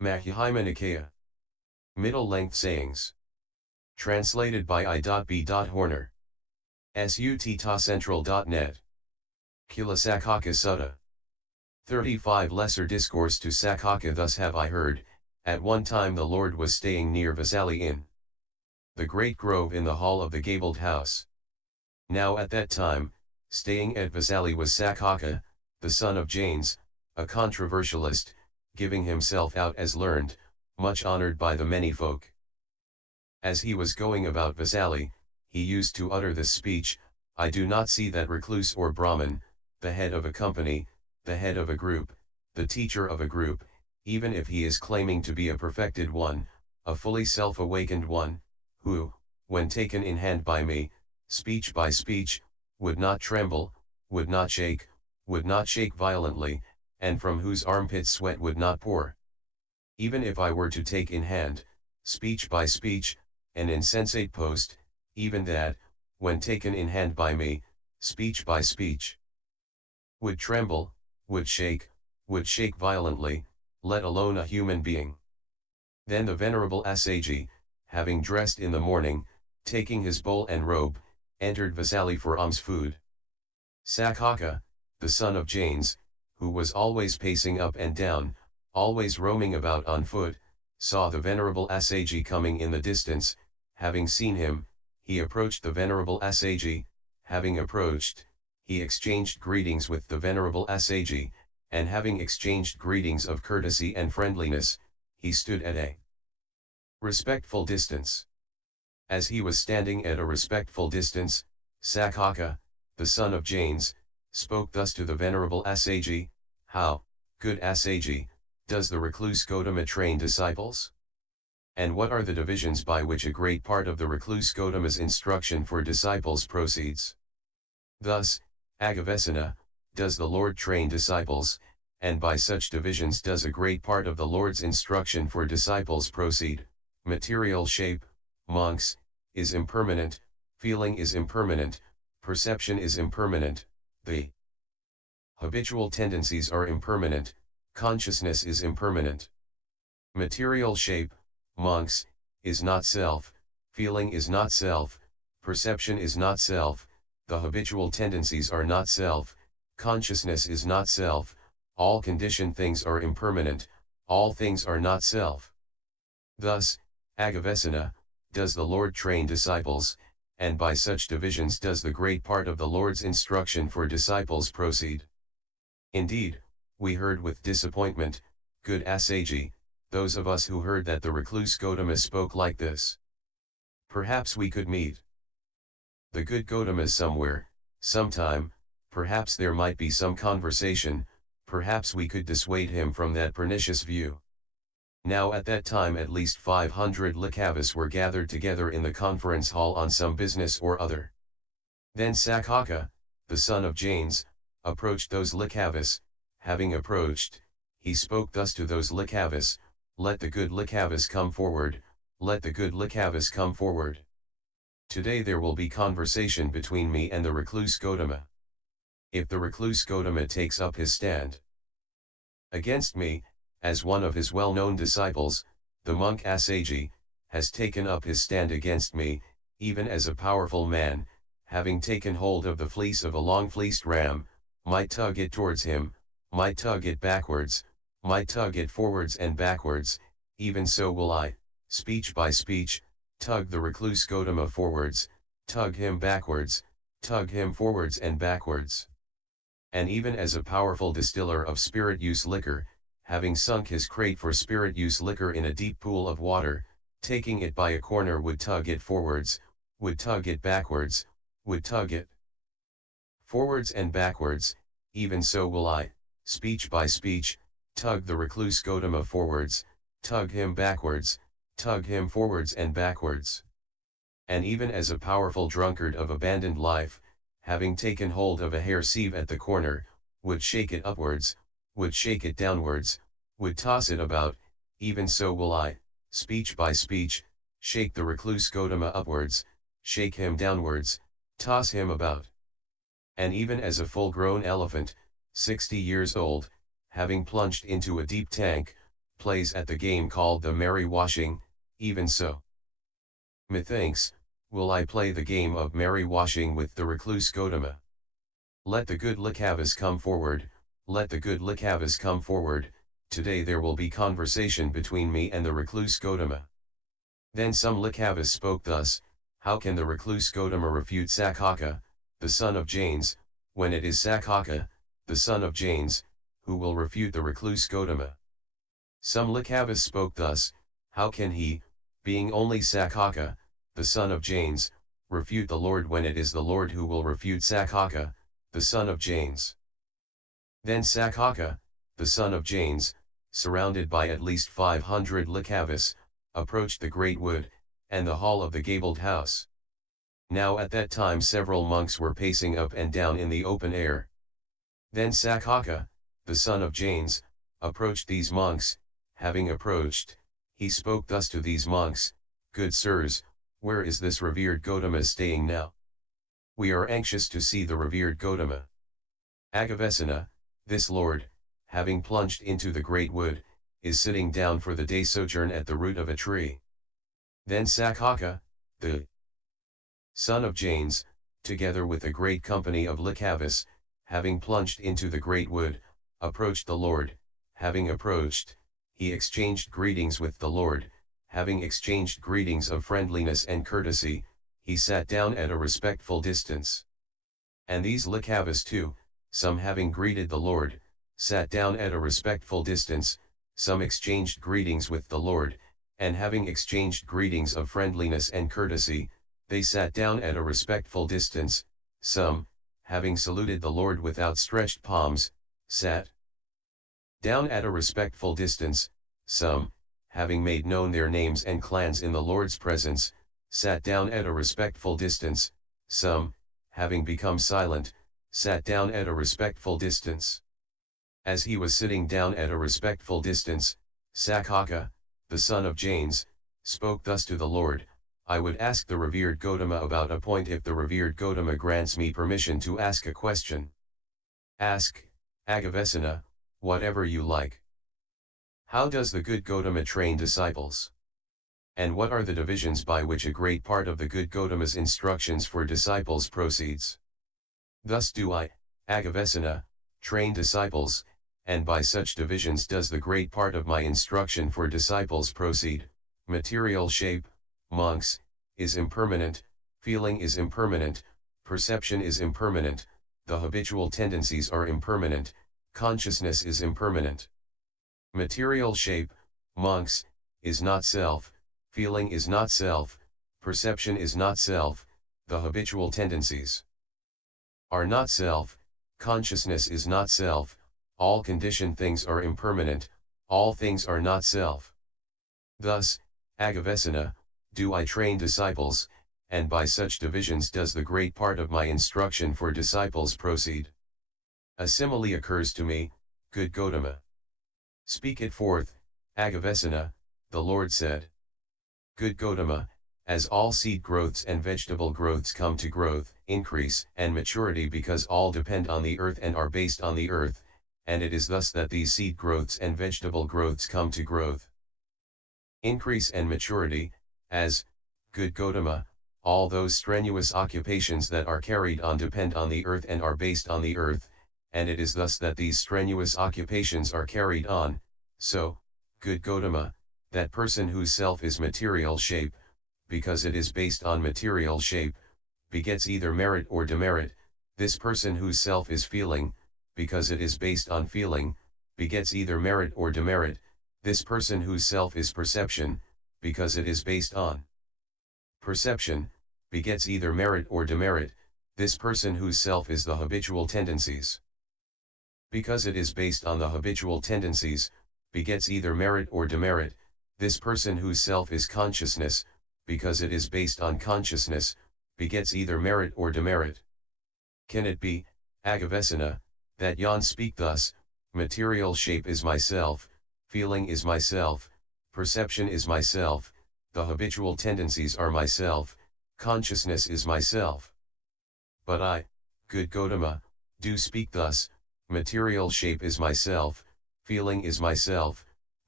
Mahyhymenikaya. Middle-length sayings. Translated by I.B.Horner. sut.central.net. Kila Sakaka Sutta. 35 Lesser Discourse to Sakaka. Thus have I heard, at one time the Lord was staying near Vasali in the great grove in the hall of the gabled house. Now at that time, staying at Vasali was Sakaka, the son of Janes, a controversialist, giving himself out as learned, much honored by the many folk. As he was going about Vasali, he used to utter this speech: I do not see that recluse or Brahmin, the head of a company, the head of a group, the teacher of a group, even if he is claiming to be a perfected one, a fully self-awakened one, who, when taken in hand by me, speech by speech, would not tremble, would not shake violently, and from whose armpits sweat would not pour. Even if I were to take in hand, speech by speech, an insensate post, even that, when taken in hand by me, speech by speech, would tremble, would shake violently, let alone a human being. Then the venerable Assaji, having dressed in the morning, taking his bowl and robe, entered Vasali for alms food. Sakaka, the son of Janes, who was always pacing up and down, always roaming about on foot, saw the venerable Assaji coming in the distance. Having seen him, he approached the venerable Assaji. Having approached, he exchanged greetings with the venerable Assaji, and having exchanged greetings of courtesy and friendliness, he stood at a respectful distance. As he was standing at a respectful distance, Sakaka, the son of Janes, spoke thus to the venerable Assaji: How, good Assaji, does the recluse Gotama train disciples? And what are the divisions by which a great part of the recluse Gotama's instruction for disciples proceeds? Thus, Aggivessana, does the Lord train disciples, and by such divisions does a great part of the Lord's instruction for disciples proceed. Material shape, monks, is impermanent, feeling is impermanent, perception is impermanent, the habitual tendencies are impermanent, consciousness is impermanent. Material shape, monks, is not self, feeling is not self, perception is not self, the habitual tendencies are not self, consciousness is not self, all conditioned things are impermanent, all things are not self. Thus, Aggivessana, does the Lord train disciples, and by such divisions does the great part of the Lord's instruction for disciples proceed. Indeed, we heard with disappointment, good Assaji, those of us who heard that the recluse Gotama spoke like this. Perhaps we could meet the good Gotama somewhere, sometime, perhaps there might be some conversation, perhaps we could dissuade him from that pernicious view. Now at that time at least 500 Likhavas were gathered together in the conference hall on some business or other. Then Sakaka, the son of Janes, approached those Likhavas. Having approached, he spoke thus to those Likhavas: Let the good Likhavas come forward, let the good Likhavas come forward. Today there will be conversation between me and the recluse Gotama. If the recluse Gotama takes up his stand against me, as one of his well-known disciples, the monk Assaji, has taken up his stand against me, even as a powerful man, having taken hold of the fleece of a long-fleeced ram, might tug it towards him, might tug it backwards, might tug it forwards and backwards, even so will I, speech by speech, tug the recluse Gotama forwards, tug him backwards, tug him forwards and backwards. And even as a powerful distiller of spirit-use liquor, having sunk his crate for spirit-use liquor in a deep pool of water, taking it by a corner would tug it forwards, would tug it backwards, would tug it forwards and backwards, even so will I, speech by speech, tug the recluse Gotama forwards, tug him backwards, tug him forwards and backwards. And even as a powerful drunkard of abandoned life, having taken hold of a hair sieve at the corner, would shake it upwards, would shake it downwards, would toss it about, even so will I, speech by speech, shake the recluse Gotama upwards, shake him downwards, toss him about. And even as a full-grown elephant, 60 years old, having plunged into a deep tank, plays at the game called the merry washing, even so. Methinks, will I play the game of merry washing with the recluse Gotama. Let the good Licavus come forward, let the good Licavus come forward, today there will be conversation between me and the recluse Gotama. Then some Licavus spoke thus, how can the recluse Gotama refute Sakhaka, the son of Janes, when it is Sakhaka, the son of Janes, who will refute the recluse Gotama? Some Licavus spoke thus, how can he, being only Sakhaka, the son of Janes, refute the Lord when it is the Lord who will refute Sakhaka, the son of Janes? Then Sakhaka, the son of Janes, surrounded by at least 500 Licavus, approached the great wood, and the hall of the gabled house. Now at that time several monks were pacing up and down in the open air. Then Sakhaka, the son of Janes, approached these monks. Having approached, he spoke thus to these monks, good sirs, where is this revered Gotama staying now? We are anxious to see the revered Gotama. Aggivessana, this lord, having plunged into the great wood, is sitting down for the day sojourn at the root of a tree. Then Sakhaka, the son of Janes, together with a great company of Licavus, having plunged into the great wood, approached the Lord. Having approached, he exchanged greetings with the Lord. Having exchanged greetings of friendliness and courtesy, he sat down at a respectful distance. And these Licavus too, some having greeted the Lord, sat down at a respectful distance, some exchanged greetings with the Lord, and having exchanged greetings of friendliness and courtesy, they sat down at a respectful distance, some, having saluted the Lord with outstretched palms, sat down at a respectful distance, some, having made known their names and clans in the Lord's presence, sat down at a respectful distance, some, having become silent, sat down at a respectful distance. As he was sitting down at a respectful distance, Sakhaka, the son of Janes, spoke thus to the Lord, I would ask the revered Gotama about a point if the revered Gotama grants me permission to ask a question. Ask, Aggivessana, whatever you like. How does the good Gotama train disciples? And what are the divisions by which a great part of the good Gotama's instructions for disciples proceeds? Thus do I, Aggivessana, train disciples, and by such divisions does the great part of my instruction for disciples proceed. Material shape, monks, is impermanent, feeling is impermanent, perception is impermanent, the habitual tendencies are impermanent, consciousness is impermanent. Material shape, monks, is not self, feeling is not self, perception is not self, the habitual tendencies are not self, consciousness is not self, all conditioned things are impermanent, all things are not self. Thus, Aggivessana, do I train disciples, and by such divisions does the great part of my instruction for disciples proceed. A simile occurs to me, good Gotama. Speak it forth, Aggivessana, the Lord said. Good Gotama, as all seed growths and vegetable growths come to growth, increase, and maturity because all depend on the earth and are based on the earth, and it is thus that these seed growths and vegetable growths come to growth, increase and maturity, as, good Gotama, all those strenuous occupations that are carried on depend on the earth and are based on the earth, and it is thus that these strenuous occupations are carried on, so, good Gotama, that person whose self is material shape, because it is based on material shape, begets either merit or demerit, this person whose self is feeling, because it is based on feeling, begets either merit or demerit, this person whose self is perception, because it is based on perception, begets either merit or demerit, this person whose self is the habitual tendencies. Because it is based on the habitual tendencies, begets either merit or demerit, this person whose self is consciousness, because it is based on consciousness, begets either merit or demerit. Can it be, Aggivessana, that yon speak thus, material shape is myself, feeling is myself, perception is myself, the habitual tendencies are myself, consciousness is myself. But I, good Gotama, do speak thus, material shape is myself, feeling is myself,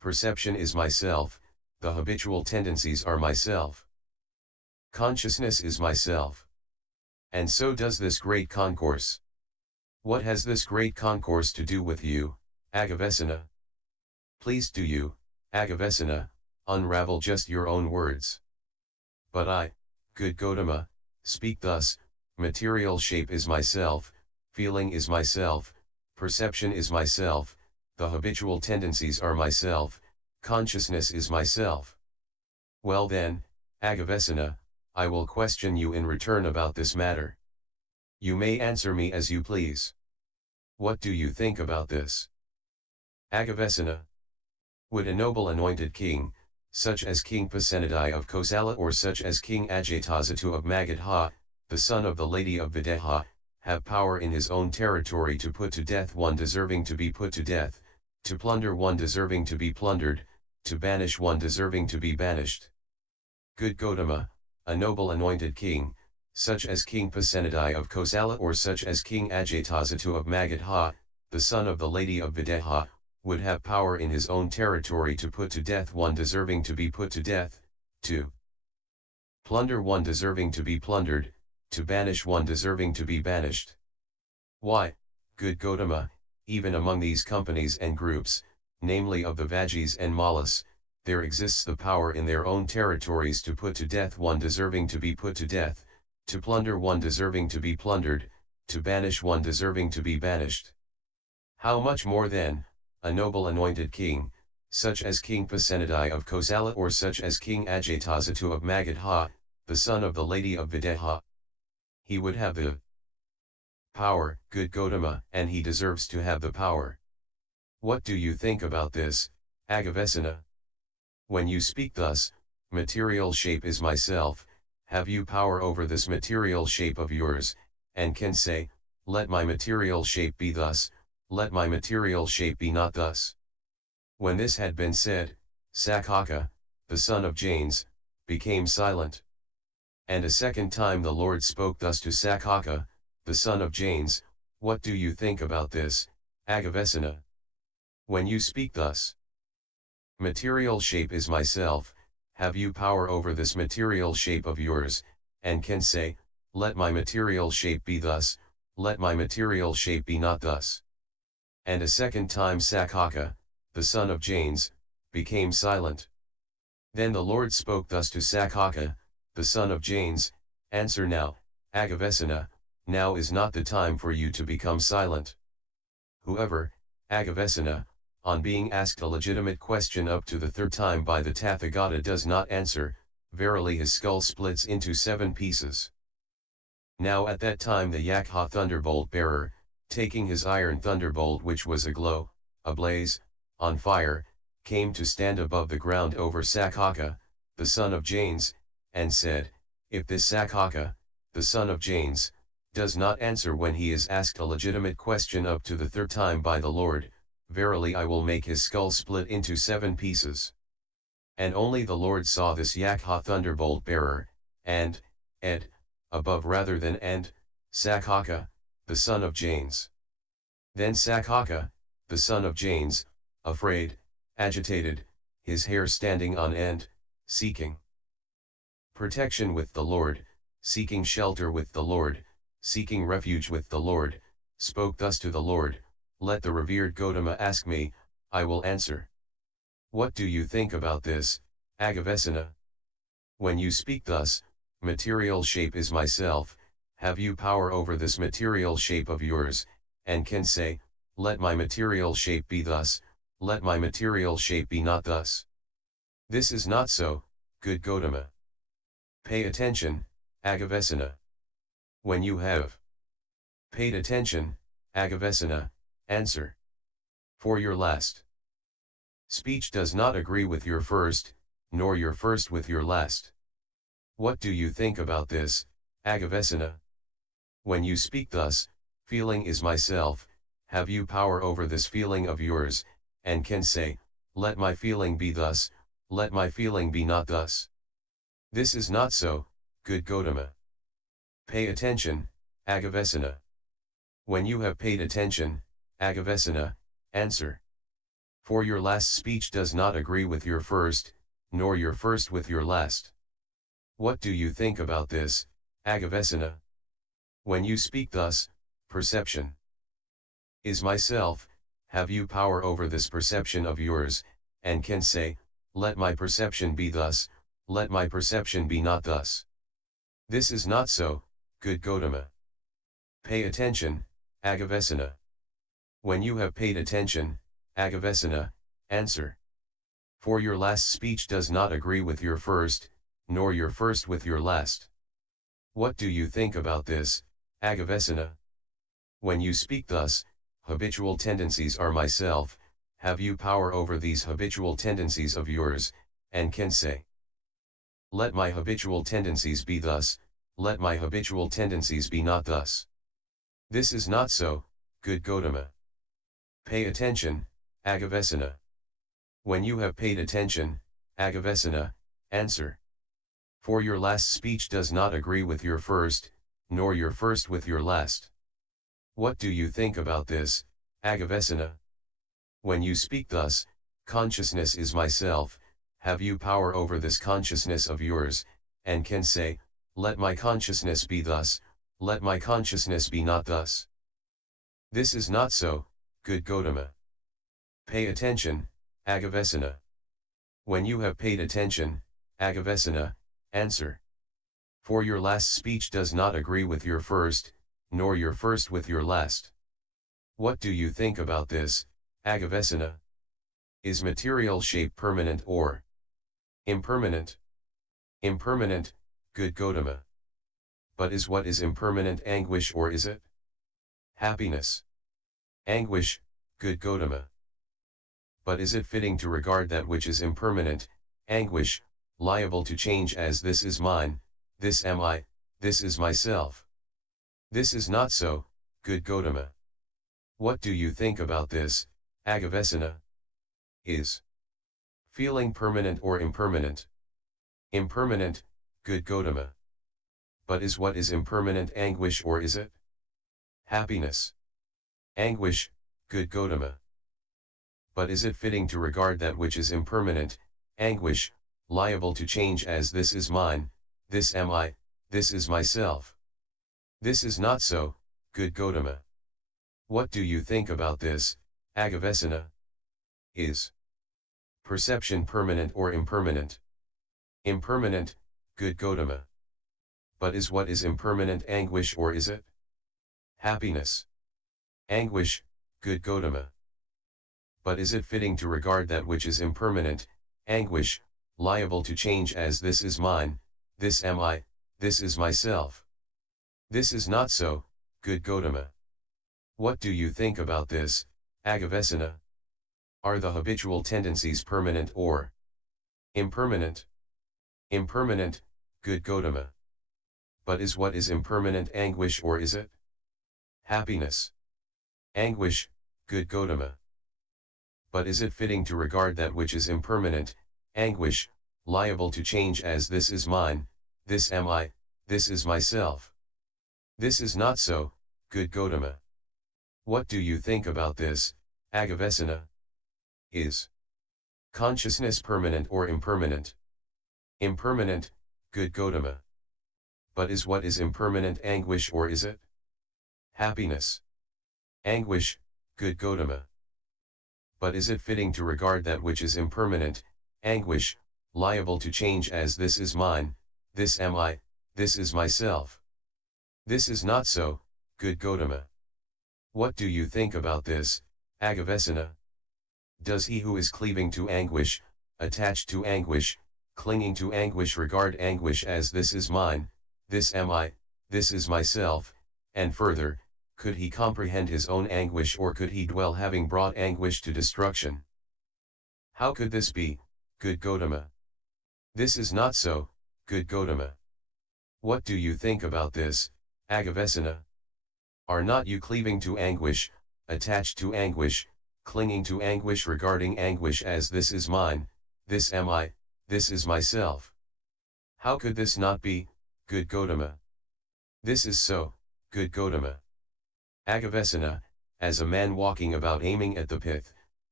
Perception is myself, the habitual tendencies are myself. Consciousness is myself. And so does this great concourse. What has this great concourse to do with you, Aggivessana? Please do you, Aggivessana, unravel just your own words. But I, good Gotama, speak thus: material shape is myself, feeling is myself, perception is myself, the habitual tendencies are myself, consciousness is myself. Well then, Aggivessana, I will question you in return about this matter. You may answer me as you please. What do you think about this? Aggivessana. Would a noble anointed king, such as King Pasenadi of Kosala or such as King Ajatasattu of Magadha, the son of the Lady of Videha, have power in his own territory to put to death one deserving to be put to death, to plunder one deserving to be plundered, to banish one deserving to be banished? Good Gotama, a noble anointed king, such as King Pasenadi of Kosala or such as King Ajatasattu of Magadha, the son of the Lady of Videha, would have power in his own territory to put to death one deserving to be put to death, to plunder one deserving to be plundered, to banish one deserving to be banished. Why, good Gotama, even among these companies and groups, namely of the Vajis and Mallas, there exists the power in their own territories to put to death one deserving to be put to death, to plunder one deserving to be plundered, to banish one deserving to be banished. How much more then, a noble anointed king, such as King Pasenadi of Kosala or such as King Ajatasattu of Magadha, the son of the Lady of Videha? He would have the power, good Gotama, and he deserves to have the power. What do you think about this, Aggivessana? When you speak thus, material shape is myself, have you power over this material shape of yours, and can say, let my material shape be thus, let my material shape be not thus? When this had been said, Sakaka, the son of Janes, became silent. And a second time the Lord spoke thus to Sakaka, the son of Janes: what do you think about this, Aggivessana? When you speak thus, material shape is myself, have you power over this material shape of yours, and can say, let my material shape be thus, let my material shape be not thus? And a second time Sakaka, the son of Janes, became silent. Then the Lord spoke thus to Sakaka, the son of Janes: answer now, Aggivessana, now is not the time for you to become silent. Whoever, Aggivessana, on being asked a legitimate question up to the third time by the Tathagata does not answer, verily his skull splits into 7 pieces. Now at that time the Yakha thunderbolt bearer, taking his iron thunderbolt which was aglow, ablaze, on fire, came to stand above the ground over Sakaka, the son of Janes, and said, if this Sakaka, the son of Janes, does not answer when he is asked a legitimate question up to the third time by the Lord, verily I will make his skull split into 7 pieces. And only the Lord saw this Yakha thunderbolt bearer, and, above rather than Sakaka, the son of Janes. Then Sakaka, the son of Janes, afraid, agitated, his hair standing on end, seeking protection with the Lord, seeking shelter with the Lord, seeking refuge with the Lord, spoke thus to the Lord: let the revered Gotama ask me, I will answer. What do you think about this, Aggivessana? When you speak thus, material shape is myself, have you power over this material shape of yours, and can say, let my material shape be thus, let my material shape be not thus? This is not so, good Gotama. Pay attention, Aggivessana. When you have paid attention, Aggivessana, answer. For your last speech does not agree with your first, nor your first with your last. What do you think about this, Aggivessana? When you speak thus, feeling is myself, have you power over this feeling of yours, and can say, let my feeling be thus, let my feeling be not thus? This is not so, good Gotama. Pay attention, Aggivessana. When you have paid attention, Aggivessana, answer. For your last speech does not agree with your first, nor your first with your last. What do you think about this, Aggivessana? When you speak thus, perception is myself, have you power over this perception of yours, and can say, let my perception be thus, let my perception be not thus. This is not so, good Gotama. Pay attention, Aggivessana. When you have paid attention, Aggivessana, answer. For your last speech does not agree with your first, nor your first with your last. What do you think about this, Aggivessana? When you speak thus, habitual tendencies are myself, have you power over these habitual tendencies of yours, and can say, let my habitual tendencies be thus, let my habitual tendencies be not thus. This is not so, good Gotama. Pay attention, Aggivessana. When you have paid attention, Aggivessana, answer. For your last speech does not agree with your first, nor your first with your last. What do you think about this, Aggivessana? When you speak thus, consciousness is myself, have you power over this consciousness of yours, and can say, let my consciousness be thus, let my consciousness be not thus. This is not so, good Gotama. Pay attention, Aggivessana. When you have paid attention, Aggivessana, answer. For your last speech does not agree with your first, nor your first with your last. What do you think about this, Aggivessana? Is material shape permanent or impermanent? Impermanent, good Gotama. But is what is impermanent anguish or is it happiness? Anguish, good Gotama. But is it fitting to regard that which is impermanent, anguish, liable to change as this is mine, this am I, this is myself? This is not so, good Gotama. What do you think about this, Aggivessana? Is feeling permanent or impermanent? Impermanent, good Gotama. But is what is impermanent anguish or is it happiness? Anguish, good Gotama. But is it fitting to regard that which is impermanent, anguish, liable to change as this is mine, this am I, this is myself? This is not so, good Gotama. What do you think about this, Aggivessana? Is perception permanent or impermanent? Impermanent, good Gotama. But is what is impermanent anguish or is it happiness? Anguish, good Gotama. But is it fitting to regard that which is impermanent, anguish, liable to change as this is mine, this am I, this is myself? This is not so, good Gotama. What do you think about this, Aggivessana? Are the habitual tendencies permanent or impermanent? Impermanent, good Gotama. But is what is impermanent anguish or is it happiness? Anguish, good Gotama. But is it fitting to regard that which is impermanent, anguish, liable to change as this is mine, this am I, this is myself? This is not so, good Gotama. What do you think about this, Aggivessana? Is consciousness permanent or impermanent? Impermanent, good Gotama. But is what is impermanent anguish or is it happiness? Anguish, good Gotama. But is it fitting to regard that which is impermanent, anguish, liable to change as this is mine, this am I, this is myself? This is not so, good Gotama. What do you think about this, Aggivessana? Does he who is cleaving to anguish, attached to anguish, clinging to anguish regard anguish as this is mine, this am I, this is myself, and further, could he comprehend his own anguish or could he dwell having brought anguish to destruction? How could this be, good Gotama? This is not so, good Gotama. What do you think about this, Aggivessana? Are not you cleaving to anguish, attached to anguish, clinging to anguish regarding anguish as this is mine, this am I, this is myself? How could this not be, good Gotama? This is so, good Gotama. Aggivessana, as a man walking about aiming at the pith,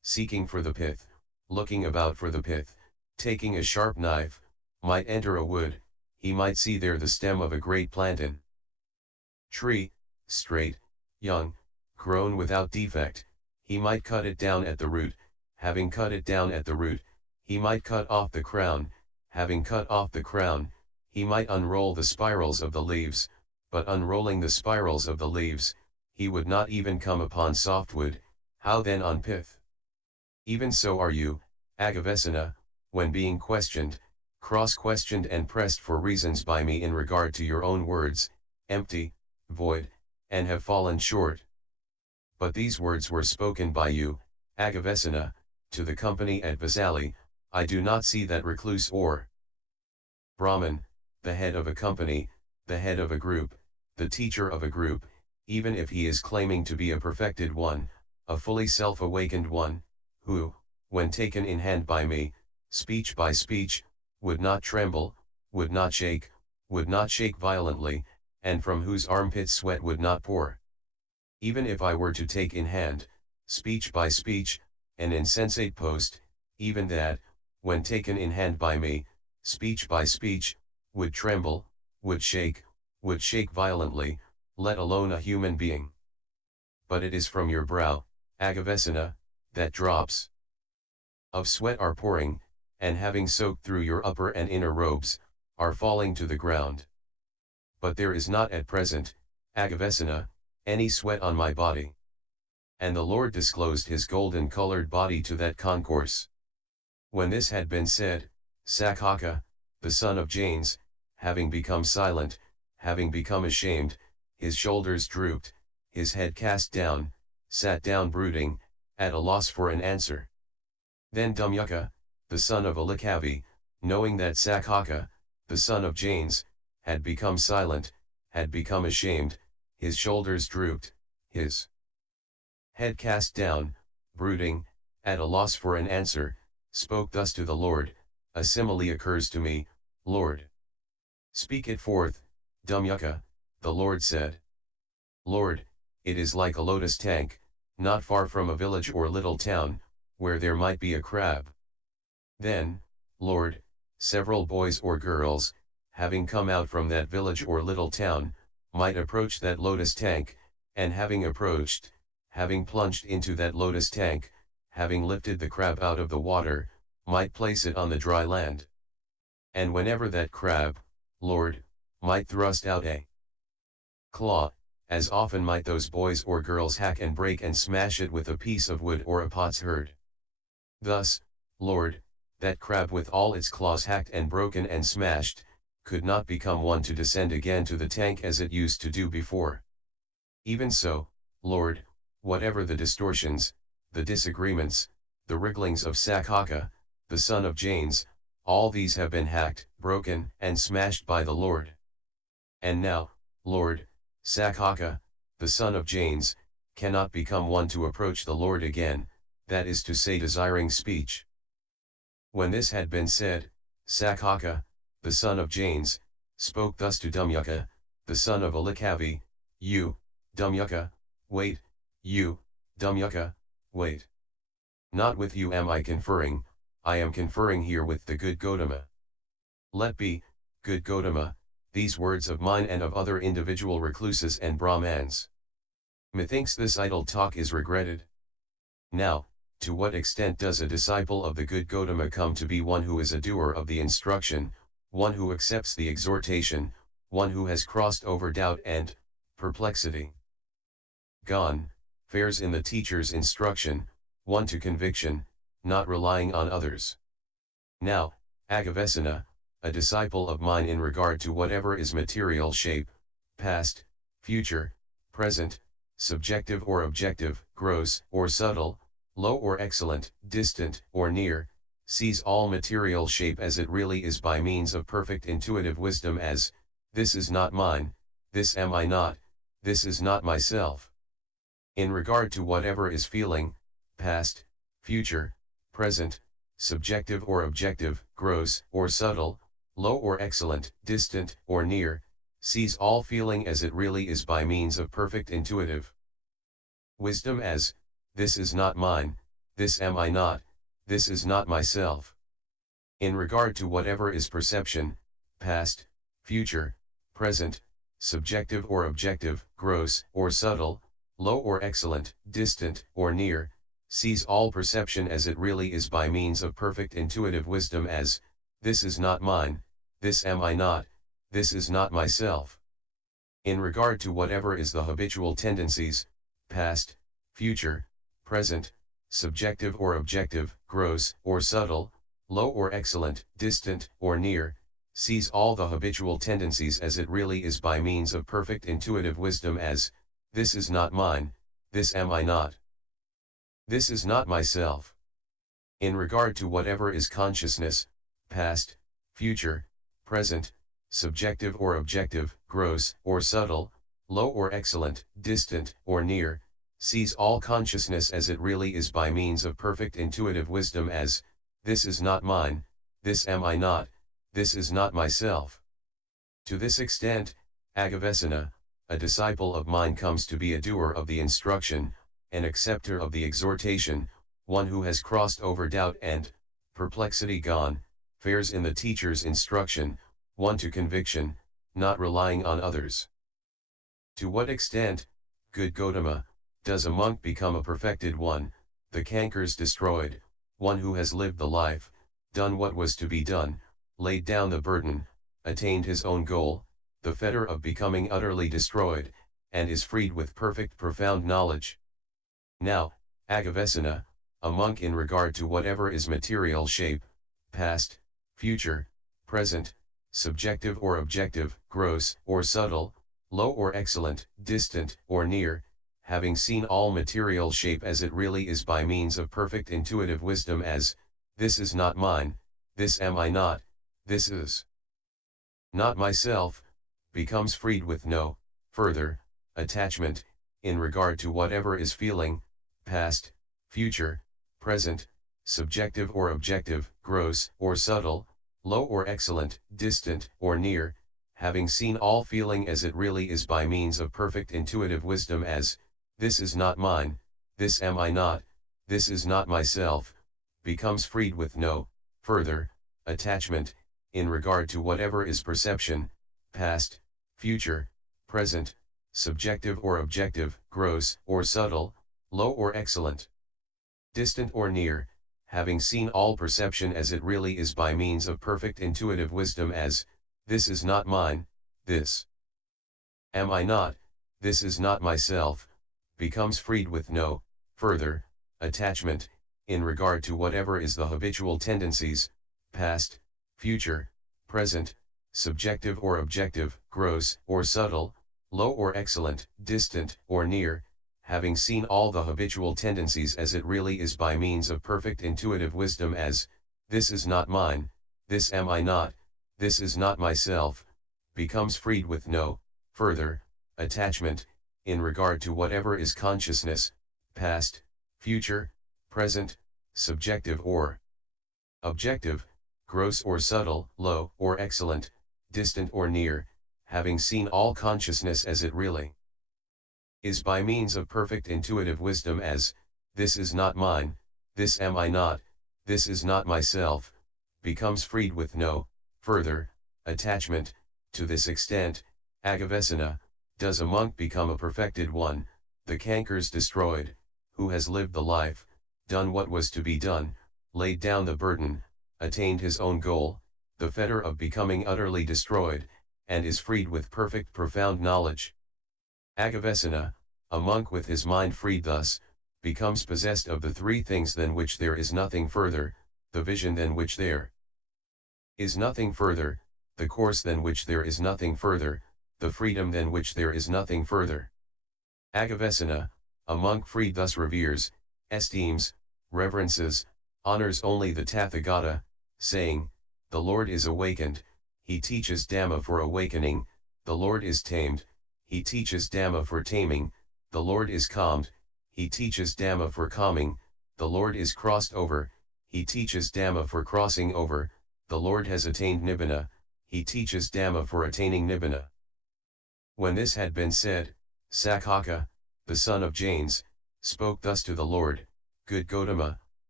seeking for the pith, looking about for the pith, taking a sharp knife, might enter a wood, he might see there the stem of a great plantain tree, straight, young, grown without defect, he might cut it down at the root, having cut it down at the root, he might cut off the crown, having cut off the crown, he might unroll the spirals of the leaves, but unrolling the spirals of the leaves, he would not even come upon softwood, how then on pith? Even so are you, Aggivessana, when being questioned, cross-questioned and pressed for reasons by me in regard to your own words, empty, void, and have fallen short. But these words were spoken by you, Aggivessana, to the company at Vesali. I do not see that recluse or Brahmin, the head of a company, the head of a group, the teacher of a group, even if he is claiming to be a perfected one, a fully self-awakened one, who, when taken in hand by me, speech by speech, would not tremble, would not shake violently, and from whose armpits sweat would not pour. Even if I were to take in hand, speech by speech, an insensate post, even that, when taken in hand by me, speech by speech, would tremble, would shake violently, let alone a human being. But it is from your brow, Aggivessana, that drops of sweat are pouring, and having soaked through your upper and inner robes, are falling to the ground. But there is not at present, Aggivessana, any sweat on my body. And the Lord disclosed his golden-colored body to that concourse. When this had been said, Sakhaka, the son of Janes, having become silent, having become ashamed, his shoulders drooped, his head cast down, sat down brooding, at a loss for an answer. Then Dumyuka, the son of Alikavi, knowing that Sakhaka, the son of Janes, had become silent, had become ashamed, his shoulders drooped, his head cast down, brooding, at a loss for an answer, spoke thus to the Lord, a simile occurs to me, Lord. Speak it forth, Dumyuka, the Lord said. Lord, it is like a lotus tank, not far from a village or little town, where there might be a crab. Then, Lord, several boys or girls, having come out from that village or little town, might approach that lotus tank, and having approached, having plunged into that lotus tank, having lifted the crab out of the water, might place it on the dry land. And whenever that crab, Lord, might thrust out a claw, as often might those boys or girls hack and break and smash it with a piece of wood or a potsherd. Thus, Lord, that crab with all its claws hacked and broken and smashed, could not become one to descend again to the tank as it used to do before. Even so, Lord, whatever the distortions, the disagreements, the wrigglings of Sakhaka, the son of Janes, all these have been hacked, broken, and smashed by the Lord. And now, Lord, Sakhaka, the son of Janes, cannot become one to approach the Lord again, that is to say desiring speech. When this had been said, Sakhaka, the son of Janes, spoke thus to Dumyuka, the son of Alikavi, you, Dumyuka, wait, you, Dumyuka, wait. Not with you am I conferring, I am conferring here with the good Gotama. Let be, good Gotama, these words of mine and of other individual recluses and Brahmans. Methinks this idle talk is regretted. Now, to what extent does a disciple of the good Gotama come to be one who is a doer of the instruction, one who accepts the exhortation, one who has crossed over doubt and perplexity? Gone, fares in the teacher's instruction, one to conviction, not relying on others. Now, Aggivessana, a disciple of mine in regard to whatever is material shape, past, future, present, subjective or objective, gross or subtle, low or excellent, distant or near, sees all material shape as it really is by means of perfect intuitive wisdom as, this is not mine, this am I not, this is not myself. In regard to whatever is feeling, past, future, present, subjective or objective, gross or subtle, low or excellent, distant or near, sees all feeling as it really is by means of perfect intuitive wisdom as, this is not mine, this am I not, this is not myself. In regard to whatever is perception, past, future, present, subjective or objective, gross or subtle, low or excellent, distant or near, sees all perception as it really is by means of perfect intuitive wisdom as, this is not mine, this am I not, this is not myself. In regard to whatever is the habitual tendencies, past, future, present, subjective or objective, gross or subtle, low or excellent, distant or near, sees all the habitual tendencies as it really is by means of perfect intuitive wisdom as, this is not mine, this am I not. This is not myself. In regard to whatever is consciousness, past, future, present, subjective or objective, gross or subtle, low or excellent, distant or near, sees all consciousness as it really is by means of perfect intuitive wisdom as, this is not mine, this am I not, this is not myself. To this extent, Aggivessana, a disciple of mine comes to be a doer of the instruction, an acceptor of the exhortation, one who has crossed over doubt and perplexity gone, fares in the teacher's instruction, one to conviction, not relying on others. To what extent, good Gotama, does a monk become a perfected one, the cankers destroyed, one who has lived the life, done what was to be done, laid down the burden, attained his own goal, the fetter of becoming utterly destroyed, and is freed with perfect profound knowledge. Now, Aggivessana, a monk in regard to whatever is material shape, past, future, present, subjective or objective, gross or subtle, low or excellent, distant or near, having seen all material shape as it really is by means of perfect intuitive wisdom as, this is not mine, this am I not, this is not myself, becomes freed with no further attachment in regard to whatever is feeling, past, future, present, subjective or objective, gross or subtle, low or excellent, distant or near, having seen all feeling as it really is by means of perfect intuitive wisdom as, this is not mine, this am I not, this is not myself, becomes freed with no further attachment in regard to whatever is perception, past, future, present, subjective or objective, gross or subtle, low or excellent, distant or near, having seen all perception as it really is by means of perfect intuitive wisdom as, this is not mine, this am I not, this is not myself, becomes freed with no further attachment in regard to whatever is the habitual tendencies, past, future, present, subjective or objective, gross or subtle, low or excellent, distant or near, having seen all the habitual tendencies as it really is by means of perfect intuitive wisdom as, this is not mine, this am I not, this is not myself, becomes freed with no further attachment in regard to whatever is consciousness, past, future, present, subjective or objective, gross or subtle, low or excellent, distant or near, having seen all consciousness as it really is by means of perfect intuitive wisdom as, this is not mine, this am I not, this is not myself, becomes freed with no further attachment. To this extent, Aggivessana, does a monk become a perfected one, the cankers destroyed, who has lived the life, done what was to be done, laid down the burden, attained his own goal, the fetter of becoming utterly destroyed, and is freed with perfect profound knowledge. Aggivessana, a monk with his mind freed thus, becomes possessed of the three things than which there is nothing further, the vision than which there is nothing further, the course than which there is nothing further, the freedom than which there is nothing further. Aggivessana, a monk freed thus reveres, esteems, reverences, honors only the Tathagata, saying, the Lord is awakened, he teaches Dhamma for awakening, the Lord is tamed, he teaches Dhamma for taming, the Lord is calmed, he teaches Dhamma for calming, the Lord is crossed over, he teaches Dhamma for crossing over, the Lord has attained Nibbana, he teaches Dhamma for attaining Nibbana. When this had been said, Saccaka, the son of Janes, spoke thus to the Lord, good Gotama,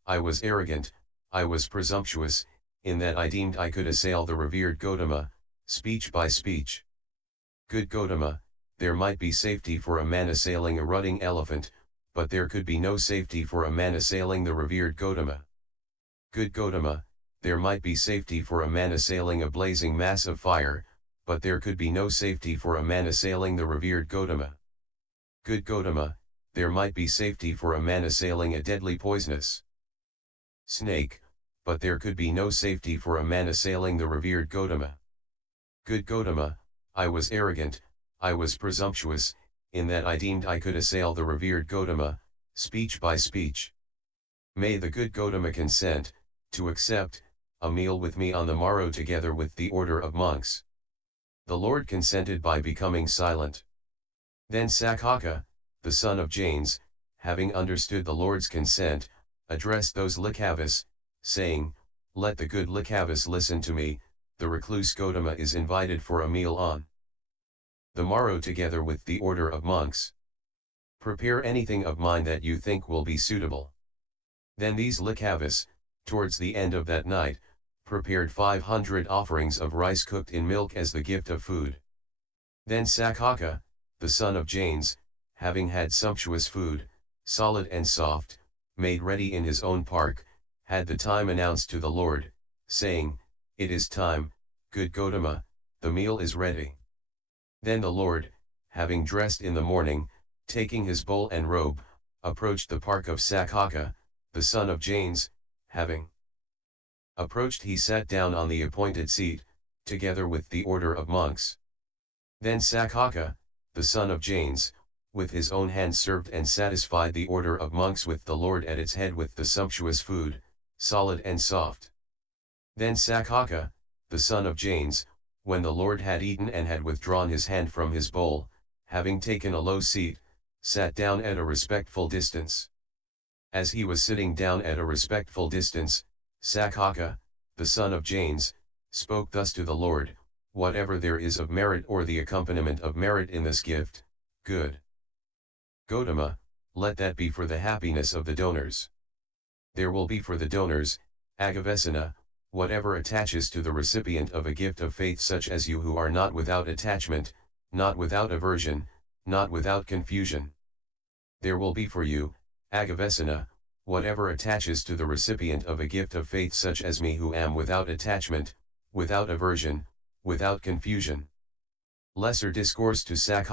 I was arrogant, I was presumptuous, in that I deemed I could assail the revered Gotama, speech by speech. Good Gotama, there might be safety for a man assailing a rutting elephant, but there could be no safety for a man assailing the revered Gotama. Good Gotama, there might be safety for a man assailing a blazing mass of fire, but there could be no safety for a man assailing the revered Gotama. Good Gotama, there might be safety for a man assailing a deadly poisonous snake, but there could be no safety for a man assailing the revered Gotama. Good Gotama, I was arrogant, I was presumptuous, in that I deemed I could assail the revered Gotama, speech by speech. May the good Gotama consent, to accept, a meal with me on the morrow together with the order of monks. The Lord consented by becoming silent. Then Sakhaka, the son of Janes, having understood the Lord's consent, addressed those Licavus, saying, Let the good Licavus listen to me, the recluse Gotama is invited for a meal on the morrow together with the order of monks. Prepare anything of mine that you think will be suitable. Then these Licavus, towards the end of that night, prepared 500 offerings of rice cooked in milk as the gift of food. Then Sakhaka, the son of Janes, having had sumptuous food, solid and soft, made ready in his own park, had the time announced to the Lord, saying, It is time, good Gotama, the meal is ready. Then the Lord, having dressed in the morning, taking his bowl and robe, approached the park of Sakhaka, the son of Janes, having approached he sat down on the appointed seat, together with the order of monks. Then Sakhaka, the son of Janes, with his own hands served and satisfied the order of monks with the Lord at its head with the sumptuous food, solid and soft. Then Sakhaka, the son of Janes, when the Lord had eaten and had withdrawn his hand from his bowl, having taken a low seat, sat down at a respectful distance. As he was sitting down at a respectful distance, Sakhaka, the son of Janes, spoke thus to the Lord, Whatever there is of merit or the accompaniment of merit in this gift, good Gotama, let that be for the happiness of the donors. There will be for the donors, Aggivessana, whatever attaches to the recipient of a gift of faith such as you who are not without attachment, not without aversion, not without confusion. There will be for you, Aggivessana, whatever attaches to the recipient of a gift of faith such as me who am without attachment, without aversion, without confusion. Lesser discourse to Sakhaka.